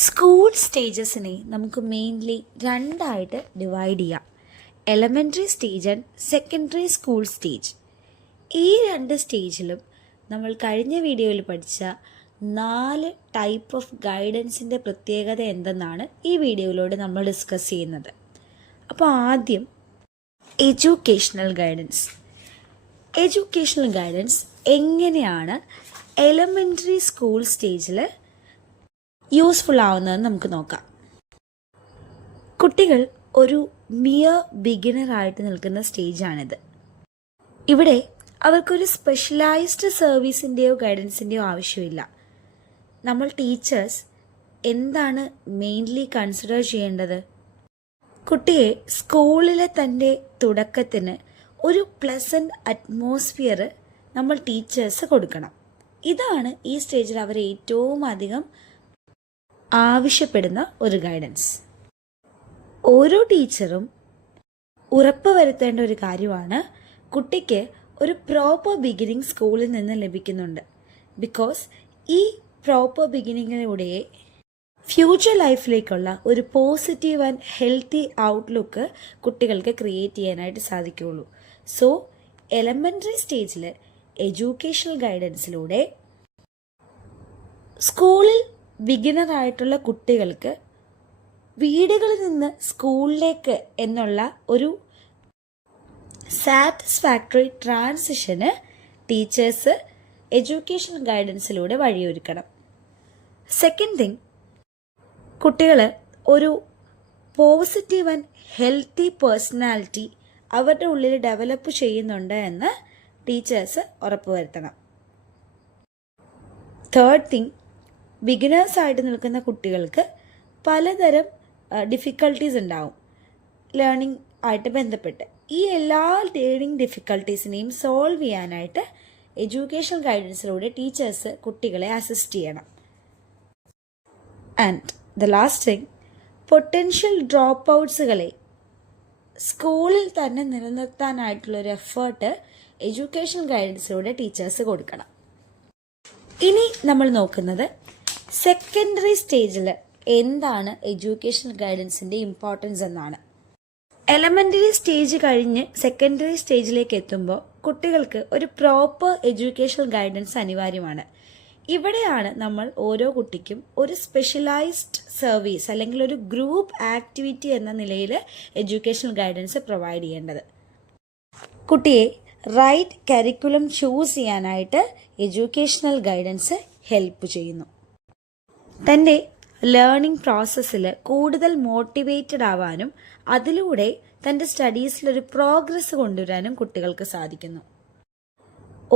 School സ്റ്റേജസിനെ നമുക്ക് mainly രണ്ടായിട്ട് divide ചെയ്യാം. Elementary stage and secondary school stage. ഈ രണ്ട് സ്റ്റേജിലും നമ്മൾ കഴിഞ്ഞ വീഡിയോയിൽ പഠിച്ച 4 ടൈപ്പ് ഓഫ് ഗൈഡൻസിൻ്റെ പ്രത്യേകത എന്തെന്നാണ് ഈ വീഡിയോയിലൂടെ നമ്മൾ ഡിസ്കസ് ചെയ്യുന്നത്. അപ്പോൾ ആദ്യം എഡ്യൂക്കേഷണൽ ഗൈഡൻസ്. എഡ്യൂക്കേഷണൽ ഗൈഡൻസ് എങ്ങനെയാണ് എലമെൻ്ററി സ്കൂൾ സ്റ്റേജിൽ യൂസ്ഫുൾ ആവുന്നതെന്ന് നമുക്ക് നോക്കാം. കുട്ടികൾ ഒരു മിയർ ബിഗിനറായിട്ട് നിൽക്കുന്ന സ്റ്റേജാണിത്. ഇവിടെ അവർക്കൊരു സ്പെഷ്യലൈസ്ഡ് സർവീസിൻ്റെയോ ഗൈഡൻസിൻ്റെയോ ആവശ്യമില്ല. നമ്മൾ ടീച്ചേഴ്സ് എന്താണ് മെയിൻലി കൺസിഡർ ചെയ്യേണ്ടത്? കുട്ടിയെ സ്കൂളിലെ തൻ്റെ തുടക്കത്തിന് ഒരു പ്ലസൻറ്റ് അറ്റ്മോസ്ഫിയർ നമ്മൾ ടീച്ചേഴ്സ് കൊടുക്കണം. ഇതാണ് ഈ സ്റ്റേജിൽ അവർ ഏറ്റവും അധികം ആവശ്യപ്പെടുന്ന ഒരു ഗൈഡൻസ്. ഓരോ ടീച്ചറും ഉറപ്പുവരുത്തേണ്ട ഒരു കാര്യമാണ് കുട്ടിക്ക് ഒരു പ്രോപ്പർ ബിഗിനിങ് സ്കൂളിൽ നിന്ന് ലഭിക്കുന്നുണ്ട്. ബിക്കോസ് ഈ പ്രോപ്പർ ബിഗിനിങ്ങിലൂടെ ഫ്യൂച്ചർ ലൈഫിലേക്കുള്ള ഒരു പോസിറ്റീവ് ആൻഡ് ഹെൽത്തി ഔട്ട്ലുക്ക് കുട്ടികൾക്ക് ക്രിയേറ്റ് ചെയ്യാനായിട്ട് സാധിക്കുകയുള്ളൂ. സോ എലമെൻ്ററി സ്റ്റേജിൽ എഡ്യൂക്കേഷണൽ ഗൈഡൻസിലൂടെ സ്കൂളിൽ ബിഗിനറായിട്ടുള്ള കുട്ടികൾക്ക് വീടുകളിൽ നിന്ന് സ്കൂളിലേക്ക് എന്നുള്ള ഒരു സാറ്റിസ്ഫാക്ടറി ട്രാൻസിഷന് ടീച്ചേഴ്സ് എഡ്യൂക്കേഷണൽ ഗൈഡൻസിലൂടെ വഴിയൊരുക്കണം. സെക്കൻഡ് തിങ്, കുട്ടികൾ ഒരു പോസിറ്റീവ് ആൻഡ് ഹെൽത്തി പേഴ്സണാലിറ്റി അവരുടെ ഉള്ളിൽ ഡെവലപ്പ് ചെയ്യുന്നുണ്ട് എന്ന് ടീച്ചേഴ്സ് ഉറപ്പുവരുത്തണം. തേർഡ് തിങ്, ബിഗിനേഴ്സായിട്ട് നിൽക്കുന്ന കുട്ടികൾക്ക് പലതരം ഡിഫിക്കൽട്ടീസ് ഉണ്ടാവും ലേണിംഗ് ആയിട്ട് ബന്ധപ്പെട്ട്. ഈ എല്ലാ ലേണിംഗ് ഡിഫിക്കൽട്ടീസിനെയും സോൾവ് ചെയ്യാനായിട്ട് എഡ്യൂക്കേഷണൽ ഗൈഡൻസിലൂടെ ടീച്ചേഴ്സ് കുട്ടികളെ അസിസ്റ്റ് ചെയ്യണം. And the last thing, potential drop ഔട്ട്സുകളെ സ്കൂളിൽ തന്നെ നിലനിർത്താനായിട്ടുള്ളൊരു എഫേർട്ട് എഡ്യൂക്കേഷണൽ ഗൈഡൻസിലൂടെ ടീച്ചേഴ്സ് കൊടുക്കണം. ഇനി നമ്മൾ നോക്കുന്നത് സെക്കൻഡറി സ്റ്റേജിൽ എന്താണ് എഡ്യൂക്കേഷണൽ ഗൈഡൻസിൻ്റെ ഇമ്പോർട്ടൻസ് എന്നാണ്. എലമെൻ്ററി സ്റ്റേജ് കഴിഞ്ഞ് സെക്കൻഡറി സ്റ്റേജിലേക്ക് എത്തുമ്പോൾ കുട്ടികൾക്ക് ഒരു പ്രോപ്പർ എഡ്യൂക്കേഷണൽ ഗൈഡൻസ് അനിവാര്യമാണ്. ഇവിടെയാണ് നമ്മൾ ഓരോ കുട്ടിക്കും ഒരു സ്പെഷ്യലൈസ്ഡ് സർവീസ് അല്ലെങ്കിൽ ഒരു ഗ്രൂപ്പ് ആക്ടിവിറ്റി എന്ന നിലയിൽ എഡ്യൂക്കേഷണൽ ഗൈഡൻസ് പ്രൊവൈഡ് ചെയ്യേണ്ടത്. കുട്ടിയെ റൈറ്റ് കരിക്കുലം ചൂസ് ചെയ്യാനായിട്ട് എഡ്യൂക്കേഷണൽ ഗൈഡൻസ് ഹെൽപ്പ് ചെയ്യുന്നു. തൻ്റെ ലേണിംഗ് പ്രോസസ്സിൽ കൂടുതൽ മോട്ടിവേറ്റഡ് ആവാനും അതിലൂടെ തൻ്റെ സ്റ്റഡീസിലൊരു പ്രോഗ്രസ് കൊണ്ടുവരാനും കുട്ടികൾക്ക് സാധിക്കുന്നു.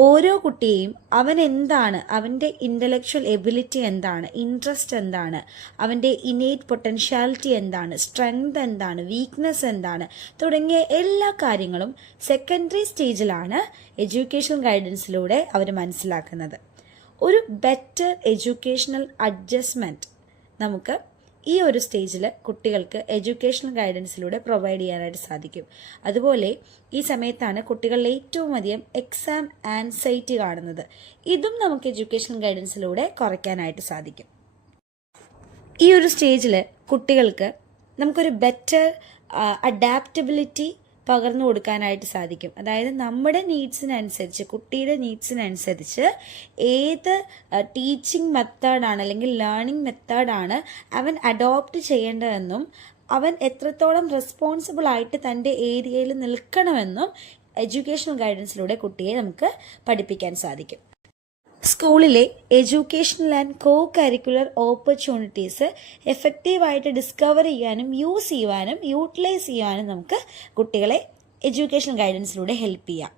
ഓരോ കുട്ടിയെയും അവൻ എന്താണ്, അവൻ്റെ ഇൻ്റലക്ച്വൽ എബിലിറ്റി എന്താണ്, ഇൻട്രസ്റ്റ് എന്താണ്, അവൻ്റെ ഇനേറ്റ് പൊട്ടൻഷ്യാലിറ്റി എന്താണ്, സ്ട്രെങ്ത് എന്താണ്, വീക്ക്നെസ് എന്താണ് തുടങ്ങിയ എല്ലാ കാര്യങ്ങളും സെക്കൻഡറി സ്റ്റേജിലാണ് എഡ്യൂക്കേഷണൽ ഗൈഡൻസിലൂടെ അവർ മനസ്സിലാക്കുന്നത്. ഒരു ബെറ്റർ എഡ്യൂക്കേഷണൽ അഡ്ജസ്റ്റ്മെൻറ്റ് നമുക്ക് ഈ ഒരു സ്റ്റേജിൽ കുട്ടികൾക്ക് എഡ്യൂക്കേഷണൽ ഗൈഡൻസിലൂടെ പ്രൊവൈഡ് ചെയ്യാനായിട്ട് സാധിക്കും. അതുപോലെ ഈ സമയത്താണ് കുട്ടികളിൽ ഏറ്റവും അധികം എക്സാം ആൻസൈറ്റി കാണുന്നത്. ഇതും നമുക്ക് എഡ്യൂക്കേഷണൽ ഗൈഡൻസിലൂടെ കുറയ്ക്കാനായിട്ട് സാധിക്കും. ഈ ഒരു സ്റ്റേജിൽ കുട്ടികൾക്ക് നമുക്കൊരു ബെറ്റർ അഡാപ്റ്റബിലിറ്റി പകർന്നു കൊടുക്കാനായിട്ട് സാധിക്കും. അതായത് നമ്മുടെ നീഡ്സിനനുസരിച്ച്, കുട്ടിയുടെ നീഡ്സിനനുസരിച്ച് ഏത് ടീച്ചിങ് മെത്തേഡാണ് അല്ലെങ്കിൽ ലേണിംഗ് മെത്തേഡാണ് അവൻ അഡോപ്റ്റ് ചെയ്യേണ്ടതെന്നും അവൻ എത്രത്തോളം റെസ്പോൺസിബിൾ ആയിട്ട് തൻ്റെ ഏരിയയിൽ നിൽക്കണമെന്നും എഡ്യൂക്കേഷണൽ ഗൈഡൻസിലൂടെ കുട്ടിയെ നമുക്ക് പഠിപ്പിക്കാൻ സാധിക്കും. സ്കൂളിലെ educational and co curricular opportunities എഫക്റ്റീവായിട്ട് ഡിസ്കവർ ചെയ്യാനും യൂസ് ചെയ്യുവാനും യൂട്ടിലൈസ് ചെയ്യാനും നമുക്ക് കുട്ടികളെ എഡ്യൂക്കേഷണൽ ഗൈഡൻസിലൂടെ ഹെൽപ്പ് ചെയ്യാം.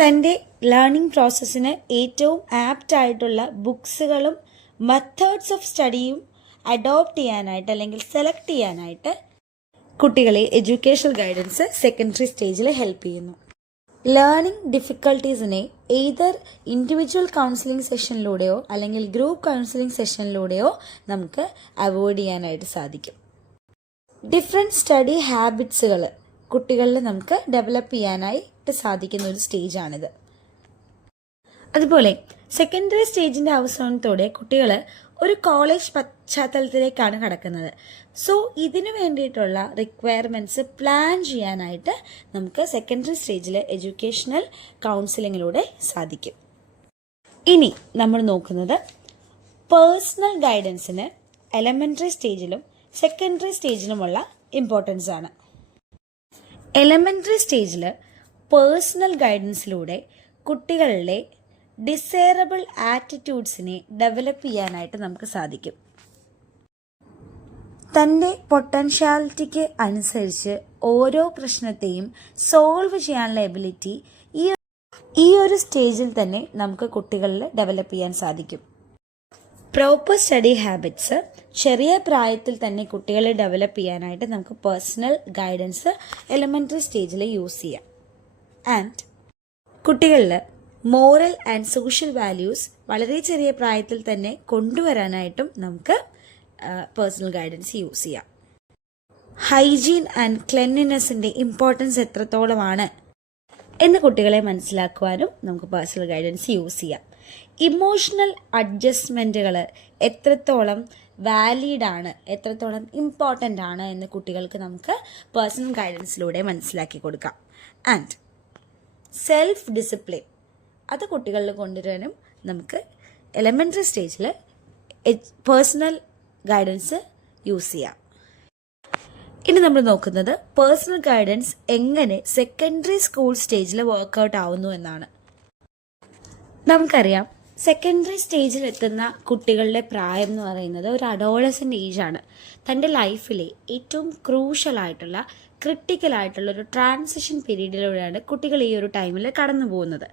തൻ്റെ ലേണിംഗ് പ്രോസസ്സിന് ഏറ്റവും ആപ്റ്റ് ആയിട്ടുള്ള ബുക്സുകളും മെത്തേഡ്സ് ഓഫ് സ്റ്റഡിയും അഡോപ്റ്റ് ചെയ്യാനായിട്ട് അല്ലെങ്കിൽ സെലക്ട് ചെയ്യാനായിട്ട് കുട്ടികളെ എഡ്യൂക്കേഷണൽ ഗൈഡൻസ് സെക്കൻഡറി സ്റ്റേജിൽ ഹെൽപ്പ് ചെയ്യുന്നു. ലേണിംഗ് ഡിഫിക്കൽട്ടീസിനെ എയ്തർ ഇൻഡിവിജ്വൽ കൗൺസിലിംഗ് സെഷനിലൂടെയോ അല്ലെങ്കിൽ ഗ്രൂപ്പ് കൗൺസിലിംഗ് സെഷനിലൂടെയോ നമുക്ക് അവോയ്ഡ് ചെയ്യാനായിട്ട് സാധിക്കും. ഡിഫറെൻറ്റ് സ്റ്റഡി ഹാബിറ്റ്സുകൾ കുട്ടികളിൽ നമുക്ക് ഡെവലപ്പ് ചെയ്യാനായിട്ട് സാധിക്കുന്ന ഒരു സ്റ്റേജാണിത്. അതുപോലെ സെക്കൻഡറി സ്റ്റേജിൻ്റെ അവസാനത്തോടെ കുട്ടികൾ ഒരു കോളേജ് പശ്ചാത്തലത്തിലേക്കാണ് കടക്കുന്നത്. സോ ഇതിനു വേണ്ടിയിട്ടുള്ള റിക്വയർമെൻറ്റ്സ് പ്ലാൻ ചെയ്യാനായിട്ട് നമുക്ക് സെക്കൻഡറി സ്റ്റേജിൽ എഡ്യൂക്കേഷണൽ കൗൺസിലിങ്ങിലൂടെ സാധിക്കും. ഇനി നമ്മൾ നോക്കുന്നത് പേഴ്സണൽ ഗൈഡൻസിന് എലമെൻ്ററി സ്റ്റേജിലും സെക്കൻഡറി സ്റ്റേജിലുമുള്ള ഇമ്പോർട്ടൻസ് ആണ്. എലമെൻ്ററി സ്റ്റേജിൽ പേഴ്സണൽ ഗൈഡൻസിലൂടെ കുട്ടികളിലെ ഡിസൈറബിൾ ആറ്റിറ്റ്യൂഡ്സിനെ ഡെവലപ്പ് ചെയ്യാനായിട്ട് നമുക്ക് സാധിക്കും. തൻ്റെ പൊട്ടൻഷ്യാലിറ്റിക്ക് അനുസരിച്ച് ഓരോ പ്രശ്നത്തെയും സോൾവ് ചെയ്യാനുള്ള എബിലിറ്റി ഈ ഒരു സ്റ്റേജിൽ തന്നെ നമുക്ക് കുട്ടികളിൽ ഡെവലപ്പ് ചെയ്യാൻ സാധിക്കും. പ്രോപ്പർ സ്റ്റഡി ഹാബിറ്റ്സ് ചെറിയ പ്രായത്തിൽ തന്നെ കുട്ടികളെ ഡെവലപ്പ് ചെയ്യാനായിട്ട് നമുക്ക് പേഴ്സണൽ ഗൈഡൻസ് എലമെൻ്ററി സ്റ്റേജിൽ യൂസ് ചെയ്യാം. ആൻഡ് കുട്ടികളിൽ മോറൽ ആൻഡ് സോഷ്യൽ വാല്യൂസ് വളരെ ചെറിയ പ്രായത്തിൽ തന്നെ കൊണ്ടുവരാനായിട്ടും നമുക്ക് പേഴ്സണൽ ഗൈഡൻസ് യൂസ് ചെയ്യാം. ഹൈജീൻ ആൻഡ് ക്ലെൻലിനെസ്സിൻ്റെ ഇമ്പോർട്ടൻസ് എത്രത്തോളമാണ് എന്ന് കുട്ടികളെ മനസ്സിലാക്കുവാനും നമുക്ക് പേഴ്സണൽ ഗൈഡൻസ് യൂസ് ചെയ്യാം. ഇമോഷണൽ അഡ്ജസ്റ്റ്മെൻറ്റുകൾ എത്രത്തോളം വാലിഡാണ്, എത്രത്തോളം ഇമ്പോർട്ടൻ്റ് ആണ് എന്ന് കുട്ടികൾക്ക് നമുക്ക് പേഴ്സണൽ ഗൈഡൻസിലൂടെ മനസ്സിലാക്കി കൊടുക്കാം. ആൻഡ് സെൽഫ് ഡിസിപ്ലിൻ അത് കുട്ടികളിൽ കൊണ്ടുവരാനും നമുക്ക് എലമെൻ്ററി സ്റ്റേജിൽ പേഴ്സണൽ ഗൈഡൻസ് യൂസ് ചെയ്യാം. ഇനി നമ്മൾ നോക്കുന്നത് പേഴ്സണൽ ഗൈഡൻസ് എങ്ങനെ സെക്കൻഡറി സ്കൂൾ സ്റ്റേജിൽ വർക്കൗട്ട് ആവുന്നു എന്നാണ്. നമുക്കറിയാം സെക്കൻഡറി സ്റ്റേജിൽ എത്തുന്ന കുട്ടികളുടെ പ്രായം എന്ന് പറയുന്നത് ഒരു അഡോളസൻ്റ് ഏജാണ്. തൻ്റെ ലൈഫിലെ ഏറ്റവും ക്രൂഷ്യലായിട്ടുള്ള ക്രിട്ടിക്കലായിട്ടുള്ള ഒരു ട്രാൻസിഷൻ പീരീഡിലൂടെയാണ് കുട്ടികൾ ഈ ഒരു ടൈമിൽ കടന്നു പോകുന്നത്.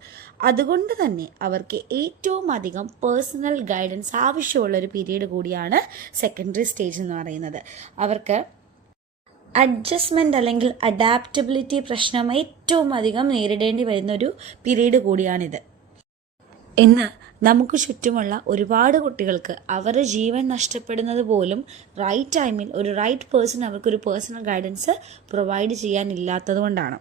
അതുകൊണ്ട് തന്നെ അവർക്ക് ഏറ്റവും അധികം പേഴ്സണൽ ഗൈഡൻസ് ആവശ്യമുള്ളൊരു പീരീഡ് കൂടിയാണ് സെക്കൻഡറി സ്റ്റേജ് എന്ന് പറയുന്നത്. അവർക്ക് അഡ്ജസ്റ്റ്മെൻറ്റ് അല്ലെങ്കിൽ അഡാപ്റ്റബിലിറ്റി പ്രശ്നം ഏറ്റവും അധികം നേരിടേണ്ടി വരുന്ന ഒരു പീരീഡ് കൂടിയാണിത്. ഇന്ന് നമുക്ക് ചുറ്റുമുള്ള ഒരുപാട് കുട്ടികൾക്ക് അവരുടെ ജീവൻ നഷ്ടപ്പെടുന്നത് പോലും റൈറ്റ് ടൈമിൽ ഒരു റൈറ്റ് പേഴ്സൺ അവർക്കൊരു പേഴ്സണൽ ഗൈഡൻസ് പ്രൊവൈഡ് ചെയ്യാനില്ലാത്തത് കൊണ്ടാണ്.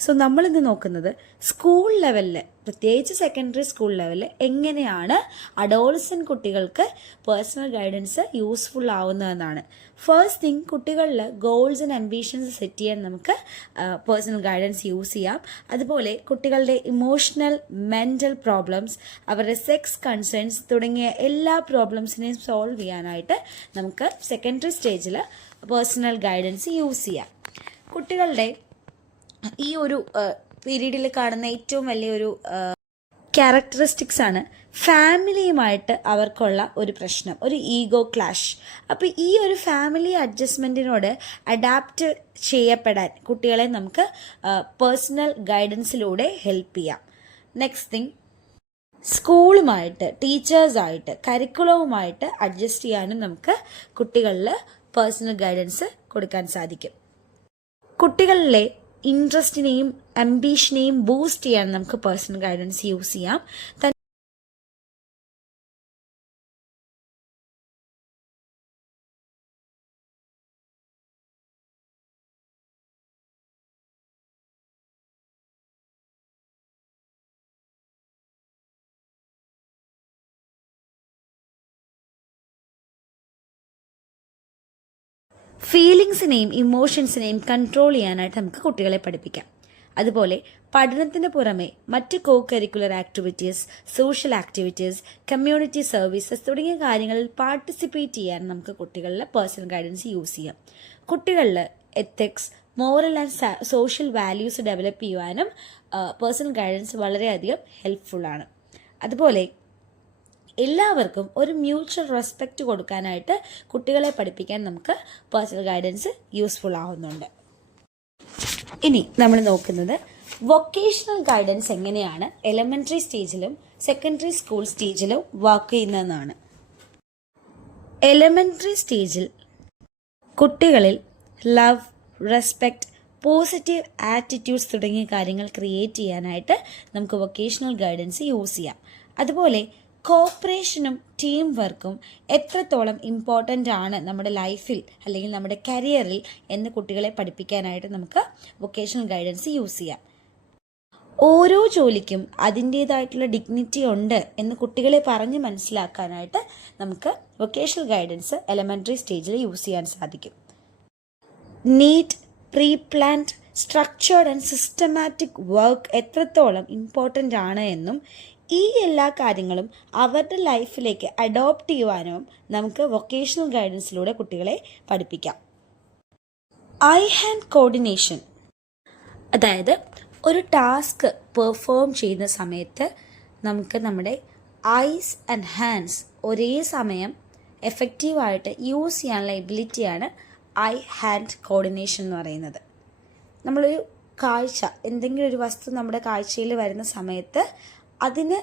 സോ നമ്മളിന്ന് നോക്കുന്നത് സ്കൂൾ ലെവലിൽ, പ്രത്യേകിച്ച് സെക്കൻഡറി സ്കൂൾ ലെവലിൽ എങ്ങനെയാണ് അഡോളസൻ്റ് കുട്ടികൾക്ക് പേഴ്സണൽ ഗൈഡൻസ് യൂസ്ഫുൾ ആവുന്നതെന്നാണ്. ഫസ്റ്റ് തിങ്, കുട്ടികളിൽ ഗോൾസ് ആൻഡ് അംബീഷൻസ് സെറ്റ് ചെയ്യാൻ നമുക്ക് പേഴ്സണൽ ഗൈഡൻസ് യൂസ് ചെയ്യാം. അതുപോലെ കുട്ടികളുടെ ഇമോഷണൽ മെൻ്റൽ പ്രോബ്ലംസ്, അവരുടെ സെക്സ് കൺസേൺസ് തുടങ്ങിയ എല്ലാ പ്രോബ്ലംസിനെയും സോൾവ് ചെയ്യാനായിട്ട് നമുക്ക് സെക്കൻഡറി സ്റ്റേജിൽ പേഴ്സണൽ ഗൈഡൻസ് യൂസ് ചെയ്യാം. കുട്ടികളുടെ ഈ ഒരു പീരീഡിൽ കാണുന്ന ഏറ്റവും വലിയൊരു ക്യാരക്ടറിസ്റ്റിക്സ് ആണ് ഫാമിലിയുമായിട്ട് അവർക്കുള്ള ഒരു പ്രശ്നം, ഒരു ഈഗോ ക്ലാഷ്. അപ്പോൾ ഈ ഒരു ഫാമിലി അഡ്ജസ്റ്റ്മെൻറ്റിനോട് അഡാപ്റ്റ് ചെയ്യപ്പെടാൻ കുട്ടികളെ നമുക്ക് പേഴ്സണൽ ഗൈഡൻസിലൂടെ ഹെൽപ്പ് ചെയ്യാം. നെക്സ്റ്റ് തിങ്, സ്കൂളുമായിട്ട്, ടീച്ചേഴ്സായിട്ട്, കരിക്കുലവുമായിട്ട് അഡ്ജസ്റ്റ് ചെയ്യാനും നമുക്ക് കുട്ടികളിൽ പേഴ്സണൽ ഗൈഡൻസ് കൊടുക്കാൻ സാധിക്കും. കുട്ടികളിലെ ഇൻട്രസ്റ്റിനെയും അംബീഷനെയും ബൂസ്റ്റ് ചെയ്യാൻ നമുക്ക് പേഴ്സണൽ ഗൈഡൻസ് യൂസ് ചെയ്യാം. ഫീലിങ്സിനെയും ഇമോഷൻസിനെയും കൺട്രോൾ ചെയ്യാനായിട്ട് നമുക്ക് കുട്ടികളെ പഠിപ്പിക്കാം. അതുപോലെ പഠനത്തിന് പുറമെ മറ്റ് co curricular activities, social activities, community services തുടങ്ങിയ കാര്യങ്ങളിൽ പാർട്ടിസിപ്പേറ്റ് ചെയ്യാൻ നമുക്ക് കുട്ടികളിൽ പേഴ്സണൽ ഗൈഡൻസ് യൂസ് ചെയ്യാം. കുട്ടികളിൽ ethics, moral and social values develop ചെയ്യുവാനും പേഴ്സണൽ ഗൈഡൻസ് വളരെയധികം ഹെൽപ്ഫുള്ളാണ്. അതുപോലെ എല്ലാവർക്കും ഒരു മ്യൂച്വൽ റെസ്പെക്റ്റ് കൊടുക്കാനായിട്ട് കുട്ടികളെ പഠിപ്പിക്കാൻ നമുക്ക് പേഴ്സണൽ ഗൈഡൻസ് യൂസ്ഫുൾ ആവുന്നുണ്ട്. ഇനി നമ്മൾ നോക്കുന്നത് വൊക്കേഷണൽ ഗൈഡൻസ് എങ്ങനെയാണ് എലമെൻ്ററി സ്റ്റേജിലും സെക്കൻഡറി സ്കൂൾ സ്റ്റേജിലും വർക്ക് ചെയ്യുന്നതെന്നാണ്. എലമെൻ്ററി സ്റ്റേജിൽ കുട്ടികളിൽ ലവ്, റെസ്പെക്റ്റ്, പോസിറ്റീവ് ആറ്റിറ്റ്യൂഡ്സ് തുടങ്ങിയ കാര്യങ്ങൾ ക്രിയേറ്റ് ചെയ്യാനായിട്ട് നമുക്ക് വൊക്കേഷണൽ ഗൈഡൻസ് യൂസ് ചെയ്യാം. അതുപോലെ കോപ്പറേഷനും ടീം വർക്കും എത്രത്തോളം ഇമ്പോർട്ടൻ്റ് ആണ് നമ്മുടെ ലൈഫിൽ അല്ലെങ്കിൽ നമ്മുടെ കരിയറിൽ എന്ന് കുട്ടികളെ പഠിപ്പിക്കാനായിട്ട് നമുക്ക് വൊക്കേഷണൽ ഗൈഡൻസ് യൂസ് ചെയ്യാം. ഓരോ ജോലിക്കും അതിൻ്റേതായിട്ടുള്ള ഡിഗ്നിറ്റി ഉണ്ട് എന്ന് കുട്ടികളെ പറഞ്ഞ് മനസ്സിലാക്കാനായിട്ട് നമുക്ക് വൊക്കേഷണൽ ഗൈഡൻസ് എലമെൻ്ററി സ്റ്റേജിൽ യൂസ് ചെയ്യാൻ സാധിക്കും. Neat, pre planned, structured and systematic work എത്രത്തോളം ഇമ്പോർട്ടൻ്റ് ആണ് എന്നും ഈ എല്ലാ കാര്യങ്ങളും അവരുടെ ലൈഫിലേക്ക് അഡോപ്റ്റ് ചെയ്യുവാനും നമുക്ക് വൊക്കേഷണൽ ഗൈഡൻസിലൂടെ കുട്ടികളെ പഠിപ്പിക്കാം. ഐ ഹാൻഡ് കോർഡിനേഷൻ, അതായത് ഒരു ടാസ്ക് പെർഫോം ചെയ്യുന്ന സമയത്ത് നമുക്ക് നമ്മുടെ ഐസ് ആൻഡ് ഹാൻഡ്സ് ഒരേ സമയം എഫക്റ്റീവായിട്ട് യൂസ് ചെയ്യാനുള്ള എബിലിറ്റിയാണ് ഐ ഹാൻഡ് കോർഡിനേഷൻ എന്ന് പറയുന്നത്. നമ്മളൊരു കാഴ്ച, എന്തെങ്കിലും ഒരു വസ്തു നമ്മുടെ കാഴ്ചയിൽ വരുന്ന സമയത്ത് അതിന്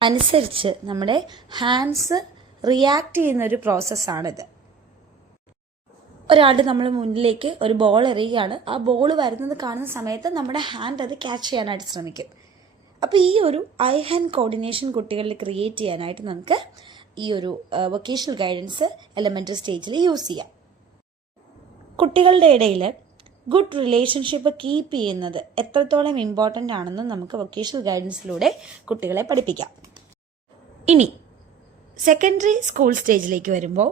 അനുസരിച്ച് നമ്മുടെ ഹാൻഡ്സ് റിയാക്ട് ചെയ്യുന്ന ഒരു പ്രോസസ്സാണിത്. ഒരാൾ നമ്മൾ മുന്നിലേക്ക് ഒരു ബോൾ എറിയുകയാണ്, ആ ബോൾ വരുന്നത് കാണുന്ന സമയത്ത് നമ്മുടെ ഹാൻഡ് അത് ക്യാച്ച് ചെയ്യാനായിട്ട് ശ്രമിക്കും. അപ്പോൾ ഈ ഒരു ഐ ഹാൻഡ് കോർഡിനേഷൻ കുട്ടികളിൽ ക്രിയേറ്റ് ചെയ്യാനായിട്ട് നമുക്ക് ഈ ഒരു വൊക്കേഷണൽ ഗൈഡൻസ് എലമെൻ്ററി സ്റ്റേജിൽ യൂസ് ചെയ്യാം. കുട്ടികളുടെ ഇടയിൽ ഗുഡ് റിലേഷൻഷിപ്പ് കീപ്പ് ചെയ്യുന്നത് എത്രത്തോളം ഇമ്പോർട്ടൻ്റ് ആണെന്നും നമുക്ക് വൊക്കേഷണൽ ഗൈഡൻസിലൂടെ കുട്ടികളെ പഠിപ്പിക്കാം. ഇനി സെക്കൻഡറി സ്കൂൾ സ്റ്റേജിലേക്ക് വരുമ്പോൾ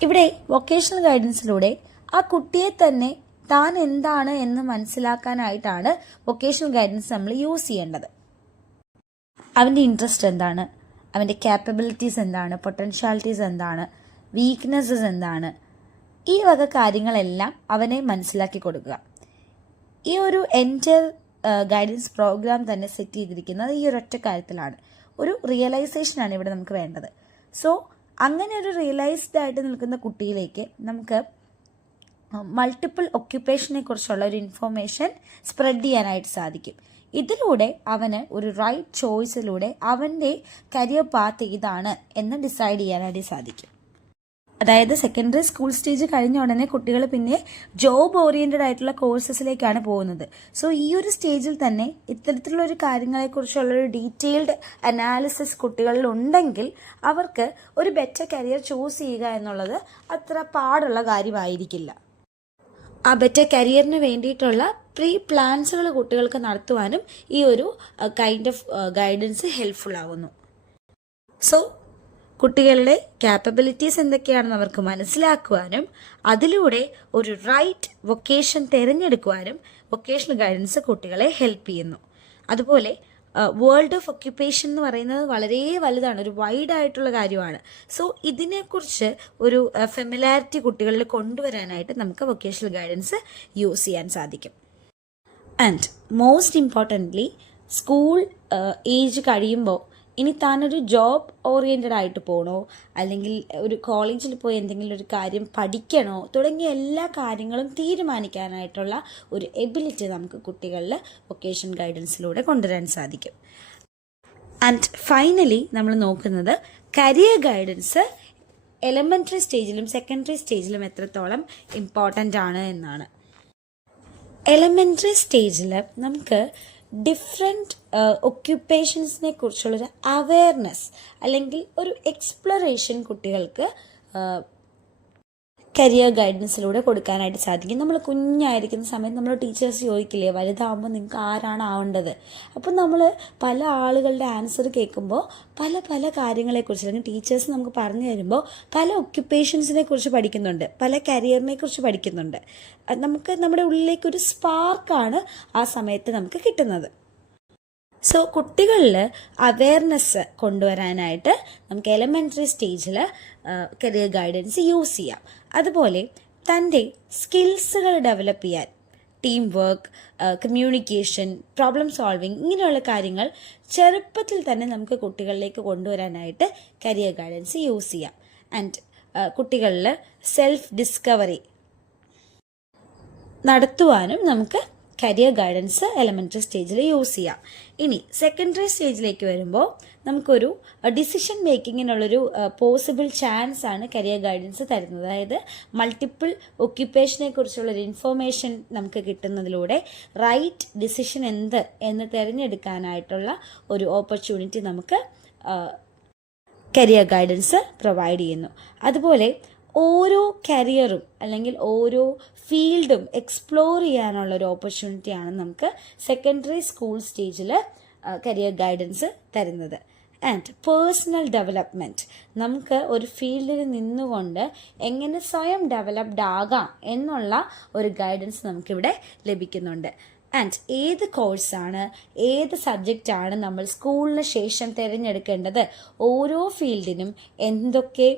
ഇവിടെ വൊക്കേഷണൽ ഗൈഡൻസിലൂടെ ആ കുട്ടിയെ തന്നെ താൻ എന്താണ് എന്ന് മനസ്സിലാക്കാനായിട്ടാണ് വൊക്കേഷണൽ ഗൈഡൻസ് നമ്മൾ യൂസ് ചെയ്യേണ്ടത്. അവൻ്റെ ഇൻട്രസ്റ്റ് എന്താണ്, അവൻ്റെ ക്യാപ്പബിലിറ്റീസ് എന്താണ്, പൊട്ടൻഷ്യാലിറ്റീസ് എന്താണ്, വീക്ക്നെസ്സസ് എന്താണ്, ഈ വക കാര്യങ്ങളെല്ലാം അവനെ മനസ്സിലാക്കി കൊടുക്കുക. ഈ ഒരു എൻറ്റയർ ഗൈഡൻസ് പ്രോഗ്രാം തന്നെ സെറ്റ് ചെയ്തിരിക്കുന്നത് ഈ ഒരൊറ്റ കാര്യത്തിലാണ്. ഒരു റിയലൈസേഷനാണ് ഇവിടെ നമുക്ക് വേണ്ടത്. സോ അങ്ങനെ ഒരു റിയലൈസ്ഡ് ആയിട്ട് നിൽക്കുന്ന കുട്ടിയിലേക്ക് നമുക്ക് മൾട്ടിപ്പിൾ ഒക്യുപ്പേഷനെ കുറിച്ചുള്ള ഒരു ഇൻഫോർമേഷൻ സ്പ്രെഡ് ചെയ്യാനായിട്ട് സാധിക്കും. ഇതിലൂടെ അവന് ഒരു റൈറ്റ് ചോയ്സിലൂടെ അവൻ്റെ കരിയർ പാത്ത് ഇതാണ് എന്ന് ഡിസൈഡ് ചെയ്യാനായിട്ട് സാധിക്കും. അതായത് സെക്കൻഡറി സ്കൂൾ സ്റ്റേജ് കഴിഞ്ഞ ഉടനെ കുട്ടികൾ പിന്നെ ജോബ് ഓറിയൻറ്റഡ് ആയിട്ടുള്ള കോഴ്സസിലേക്കാണ് പോകുന്നത്. സോ ഈ ഒരു സ്റ്റേജിൽ തന്നെ ഇത്തരത്തിലുള്ളൊരു കാര്യങ്ങളെക്കുറിച്ചുള്ളൊരു ഡീറ്റെയിൽഡ് അനാലിസിസ് കുട്ടികളിൽ ഉണ്ടെങ്കിൽ അവർക്ക് ഒരു ബെറ്റർ കരിയർ ചൂസ് ചെയ്യുക എന്നുള്ളത് അത്ര പാടുള്ള കാര്യമായിരിക്കില്ല. ആ ബെറ്റർ കരിയറിന് വേണ്ടിയിട്ടുള്ള പ്രീ പ്ലാൻസുകൾ കുട്ടികൾക്ക് നടത്തുവാനും ഈ ഒരു കൈൻഡ് ഓഫ് ഗൈഡൻസ് ഹെൽപ്ഫുൾ ആകുന്നു. സോ കുട്ടികളുടെ ക്യാപ്പബിലിറ്റീസ് എന്തൊക്കെയാണെന്ന് അവർക്ക് മനസ്സിലാക്കുവാനും അതിലൂടെ ഒരു റൈറ്റ് വൊക്കേഷൻ തിരഞ്ഞെടുക്കുവാനും വൊക്കേഷണൽ ഗൈഡൻസ് കുട്ടികളെ ഹെൽപ്പ് ചെയ്യുന്നു. അതുപോലെ വേൾഡ് ഓഫ് ഒക്യുപ്പേഷൻ എന്ന് പറയുന്നത് വളരെ വലുതാണ്, ഒരു വൈഡ് ആയിട്ടുള്ള കാര്യമാണ്. സോ ഇതിനെക്കുറിച്ച് ഒരു ഫെമിലാരിറ്റി കുട്ടികളിൽ കൊണ്ടുവരാനായിട്ട് നമുക്ക് വൊക്കേഷണൽ ഗൈഡൻസ് യൂസ് ചെയ്യാൻ സാധിക്കും. And most importantly school age കഴിയുമ്പോൾ ഇനി താനൊരു ജോബ് ഓറിയൻറ്റഡ് ആയിട്ട് പോകണോ, അല്ലെങ്കിൽ ഒരു കോളേജിൽ പോയി എന്തെങ്കിലും ഒരു കാര്യം പഠിക്കണോ തുടങ്ങിയ എല്ലാ കാര്യങ്ങളും തീരുമാനിക്കാനായിട്ടുള്ള ഒരു എബിലിറ്റി നമുക്ക് കുട്ടികളിൽ വൊക്കേഷൻ ഗൈഡൻസിലൂടെ കൊണ്ടുവരാൻ സാധിക്കും. ആൻഡ് ഫൈനലി നമ്മൾ നോക്കുന്നത് കരിയർ ഗൈഡൻസ് എലമെൻ്ററി സ്റ്റേജിലും സെക്കൻഡറി സ്റ്റേജിലും എത്രത്തോളം ഇമ്പോർട്ടൻ്റ് ആണ് എന്നാണ്. എലമെൻ്ററി സ്റ്റേജിൽ നമുക്ക് ഡിഫറെൻറ്റ് ഒക്യുപ്പേഷൻസിനെ കുറിച്ചുള്ളൊരു അവെയർനെസ് അല്ലെങ്കിൽ ഒരു എക്സ്പ്ലോറേഷൻ കുട്ടികൾക്ക് കരിയർ ഗൈഡൻസിലൂടെ കൊടുക്കാനായിട്ട് സാധിക്കും. നമ്മൾ കുഞ്ഞായിരിക്കുന്ന സമയത്ത് നമ്മൾ ടീച്ചേഴ്സ് ചോദിക്കില്ലേ വലുതാകുമ്പോൾ നിങ്ങൾക്ക് ആരാണ് ആവേണ്ടത്. അപ്പം നമ്മൾ പല ആളുകളുടെ ആൻസർ കേൾക്കുമ്പോൾ പല പല കാര്യങ്ങളെക്കുറിച്ച് അല്ലെങ്കിൽ ടീച്ചേഴ്സ് നമുക്ക് പറഞ്ഞു തരുമ്പോൾ പല ഒക്യുപ്പേഷൻസിനെ കുറിച്ച് പഠിക്കുന്നുണ്ട്, പല കരിയറിനെ കുറിച്ച് പഠിക്കുന്നുണ്ട്. നമുക്ക് നമ്മുടെ ഉള്ളിലേക്കൊരു സ്പാർക്കാണ് ആ സമയത്ത് നമുക്ക് കിട്ടുന്നത്. സോ കുട്ടികളിൽ അവെയർനെസ് കൊണ്ടുവരാനായിട്ട് നമുക്ക് എലമെൻ്ററി സ്റ്റേജിൽ കരിയർ ഗൈഡൻസ് യൂസ് ചെയ്യാം. അതുപോലെ തൻ്റെ സ്കിൽസുകൾ ഡെവലപ്പ് ചെയ്യാൻ team work, communication, problem solving ഇങ്ങനെയുള്ള കാര്യങ്ങൾ ചെറുപ്പത്തിൽ തന്നെ നമുക്ക് കുട്ടികളിലേക്ക് കൊണ്ടുവരാനായിട്ട് കരിയർ ഗൈഡൻസ് യൂസ് ചെയ്യാം. ആൻഡ് കുട്ടികളിൽ സെൽഫ് ഡിസ്കവറി നടത്തുവാനും നമുക്ക് കരിയർ ഗൈഡൻസ് എലമെൻ്ററി സ്റ്റേജിൽ യൂസ് ചെയ്യാം. ഇനി സെക്കൻഡറി സ്റ്റേജിലേക്ക് വരുമ്പോൾ നമുക്കൊരു ഡിസിഷൻ മേക്കിങ്ങിനുള്ളൊരു പോസിബിൾ ചാൻസ് ആണ് കരിയർ ഗൈഡൻസ് തരുന്നത്. അതായത് മൾട്ടിപ്പിൾ ഒക്യുപ്പേഷനെ കുറിച്ചുള്ളൊരു ഇൻഫോർമേഷൻ നമുക്ക് കിട്ടുന്നതിലൂടെ റൈറ്റ് ഡിസിഷൻ എന്ത് എന്ന് തിരഞ്ഞെടുക്കാനായിട്ടുള്ള ഒരു ഓപ്പർച്യൂണിറ്റി നമുക്ക് കരിയർ ഗൈഡൻസ് പ്രൊവൈഡ് ചെയ്യുന്നു. അതുപോലെ ഓരോ കരിയറും അല്ലെങ്കിൽ ഓരോ ഫീൽഡും എക്സ്പ്ലോർ ചെയ്യാനുള്ള ഒരു ഓപ്പർച്യൂണിറ്റിയാണ് നമുക്ക് സെക്കൻഡറി സ്കൂൾ സ്റ്റേജിൽ കരിയർ ഗൈഡൻസ് തരുന്നത്. ആൻഡ് പേഴ്സണൽ ഡെവലപ്മെൻറ്റ്, നമുക്ക് ഒരു ഫീൽഡിൽ നിന്നുകൊണ്ട് എങ്ങനെ സ്വയം ഡെവലപ്ഡ് ആകാം എന്നുള്ള ഒരു ഗൈഡൻസ് നമുക്കിവിടെ ലഭിക്കുന്നുണ്ട്. ആൻഡ് ഏത് കോഴ്സാണ്, ഏത് സബ്ജക്റ്റാണ് നമ്മൾ സ്കൂളിന് ശേഷം തിരഞ്ഞെടുക്കേണ്ടത്, ഓരോ ഫീൽഡിനും എന്തൊക്കെ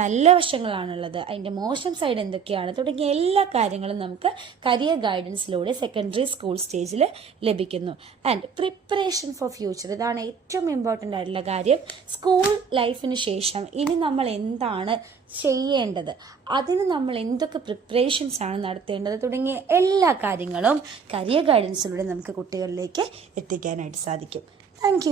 നല്ല വശങ്ങളാണുള്ളത്, അതിൻ്റെ മോശം സൈഡ് എന്തൊക്കെയാണ് തുടങ്ങിയ എല്ലാ കാര്യങ്ങളും നമുക്ക് കരിയർ ഗൈഡൻസിലൂടെ സെക്കൻഡറി സ്കൂൾ സ്റ്റേജിൽ ലഭിക്കുന്നു. ആൻഡ് പ്രിപ്പറേഷൻ ഫോർ ഫ്യൂച്ചർ, ഇതാണ് ഏറ്റവും ഇമ്പോർട്ടൻ്റ് ആയിട്ടുള്ള കാര്യം. സ്കൂൾ ലൈഫിന് ശേഷം ഇനി നമ്മൾ എന്താണ് ചെയ്യേണ്ടത്, അതിന് നമ്മൾ എന്തൊക്കെ പ്രിപ്പറേഷൻസ് ആണ് നടത്തേണ്ടത് തുടങ്ങിയ എല്ലാ കാര്യങ്ങളും കരിയർ ഗൈഡൻസിലൂടെ നമുക്ക് കുട്ടികളിലേക്ക് എത്തിക്കാനായിട്ട് സാധിക്കും. താങ്ക്